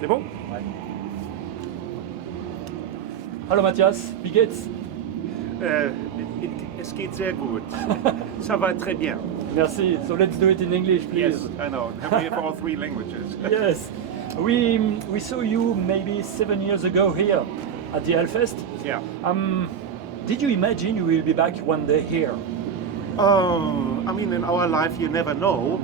C'est bon? Ouais. Hallo Matthias, wie geht's? Es geht sehr gut. Ça va très bien. Merci. So let's do it in English, please. Yes, I know. We have all three languages. Yes. We saw you maybe 7 years ago here at the Hellfest. Yeah. Did you imagine you will be back one day here? Oh, I mean, in our life, you never know.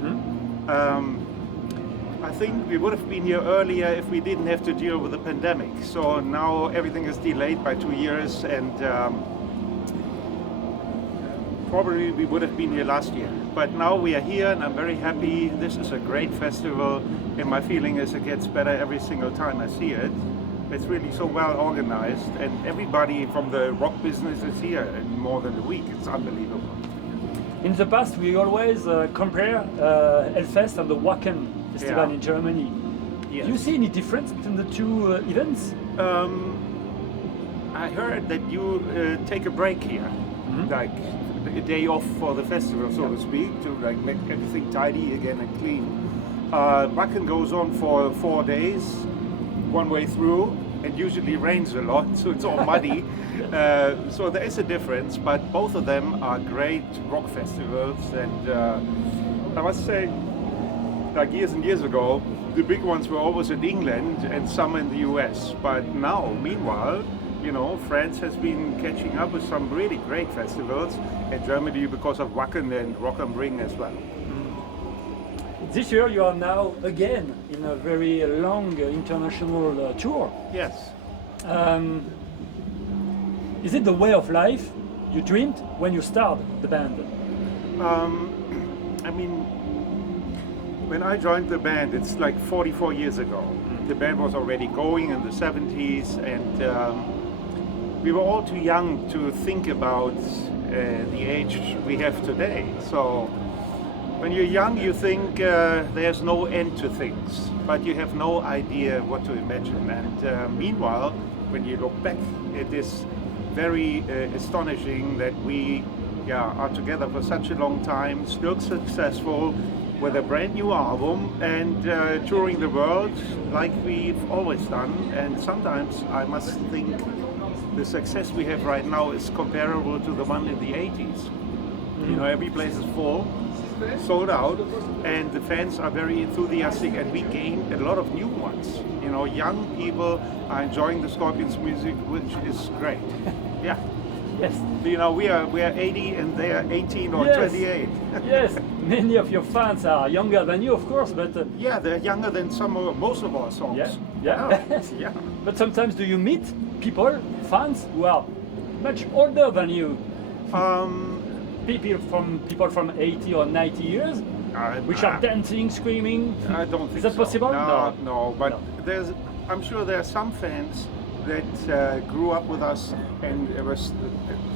I think we would have been here earlier if we didn't have to deal with the pandemic. So now everything is delayed by 2 years, and probably we would have been here last year. But now we are here, and I'm very happy. This is a great festival, and my feeling is it gets better every single time I see it. It's really so well organized, and everybody from the rock business is here in more than a week. It's unbelievable. In the past, we always compare Hellfest and the Wacken Festival in Germany. Yes. Do you see any difference between the two events? I heard that you take a break here, like a day off for the festival, so to speak, to like make everything tidy again and clean. Wacken goes on for 4 days, one way through, and usually rains a lot, so it's all muddy. So there is a difference, but both of them are great rock festivals, and I must say, like years and years ago, the big ones were always in England and some in the US. But now, meanwhile, you know, France has been catching up with some really great festivals, and Germany because of Wacken and Rock am Ring as well. This year you are now again in a very long international tour. Yes. Is it the way of life you dreamed when you started the band? I mean, when I joined the band, it's like 44 years ago. The band was already going in the 70s, and we were all too young to think about the age we have today. So when you're young, you think there's no end to things, but you have no idea what to imagine. And meanwhile, when you look back, it is very astonishing that we are together for such a long time, still successful, with a brand new album, and touring the world like we've always done. And sometimes I must think the success we have right now is comparable to the one in the 80s. You know, every place is full, sold out, and the fans are very enthusiastic, and we gain a lot of new ones. You know, young people are enjoying the Scorpions music, which is great. Yeah. Yes. You know, we are 80 and they are 18 or 28. Yes, many of your fans are younger than you, of course, but yeah, they're younger than most of our songs. Yeah. Yeah. But sometimes do you meet people, fans who are much older than you? People from 80 or 90 years, which are dancing, screaming. I don't think Is that so. possible? No. But I'm sure there are some fans that grew up with us and were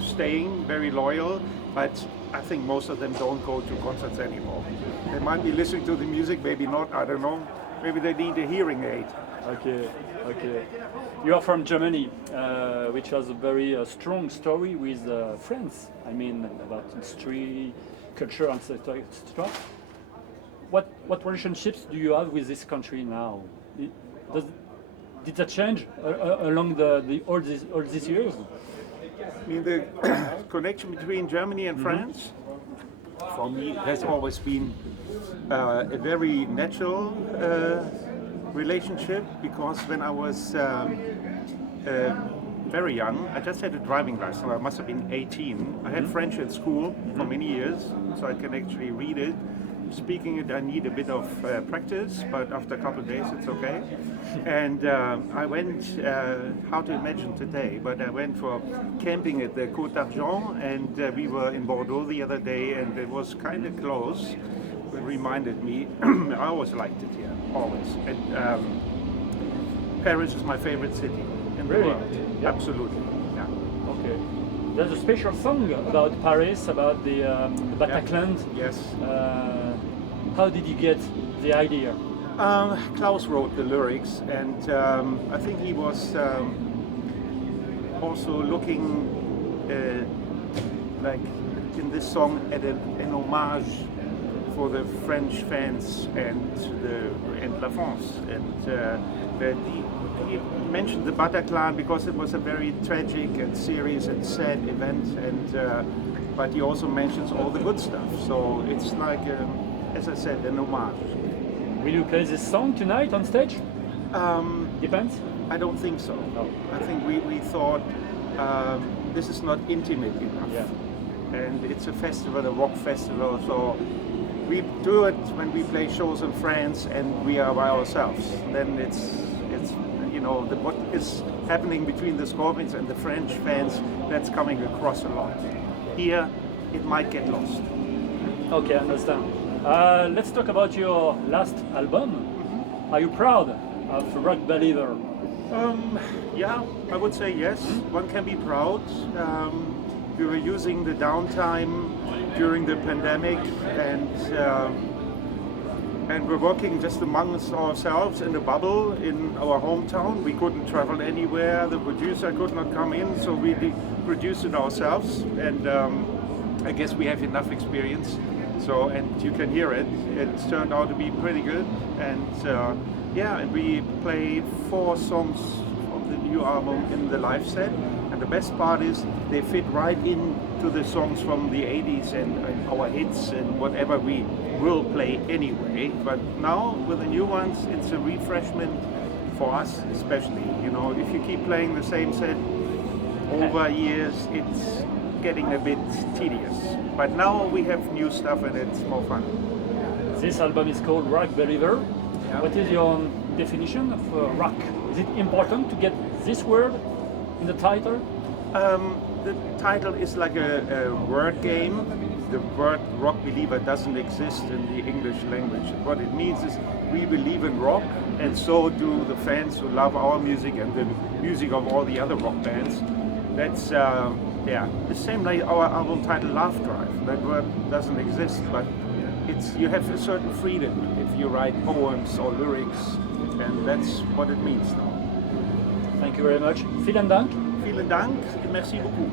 staying very loyal, but I think most of them don't go to concerts anymore. They might be listening to the music, maybe not, I don't know. Maybe they need a hearing aid. Okay. You are from Germany, which has a very strong story with France. I mean, about history, culture, and etc. What relationships do you have with this country now? Did that change along all these years? I mean, the connection between Germany and France, for me, has always been a very natural relationship, because when I was very young, I just had a driving license. I must have been 18. I had French at school for many years, so I can actually read it. Speaking it, I need a bit of practice, but after a couple of days, it's okay. And I went, how to imagine today, but I went for camping at the Côte d'Argent, and we were in Bordeaux the other day, and it was kind of close. It reminded me, I always liked it here, always. And Paris is my favorite city in the world. Yeah. Absolutely. Yeah. Okay. There's a special song about Paris, about the Bataclan. Yes. How did you get the idea? Klaus wrote the lyrics, and I think he was also looking like in this song at an homage for the French fans and La France. And he mentioned the Bataclan because it was a very tragic and serious and sad event, but he also mentions all the good stuff. So it's like, as I said, an homage. Will you play this song tonight on stage? Depends? I don't think so. No. I think we thought this is not intimate enough. Yeah. And it's a festival, a rock festival, so we do it when we play shows in France and we are by ourselves. Then it's you know, what is happening between the Scorpions and the French fans, that's coming across a lot. Here, it might get lost. Okay, I understand. Let's talk about your last album. Mm-hmm. Are you proud of Rock Believer? Yeah, I would say yes. One can be proud. We were using the downtime during the pandemic, and we're working just amongst ourselves in a bubble in our hometown. We couldn't travel anywhere. The producer could not come in, so we produced it ourselves. And I guess we have enough experience. So, and you can hear it. It turned out to be pretty good. And yeah, and we play 4 songs of the new album in the live set. And the best part is they fit right into the songs from the 80s and our hits and whatever we will play anyway. But now with the new ones, it's a refreshment for us especially. You know, if you keep playing the same set over years, it's getting a bit tedious. But now we have new stuff and it's more fun. This album is called Rock Believer. Yeah. What is your definition of rock? Is it important to get this word in the title? The title is like a word game. The word rock believer doesn't exist in the English language. What it means is we believe in rock, and so do the fans who love our music and the music of all the other rock bands. That's yeah, the same like our album title Laugh Drive. That word doesn't exist, but you have a certain freedom if you write poems or lyrics, and that's what it means now. Thank you very much. Vielen Dank. Vielen Dank et merci beaucoup.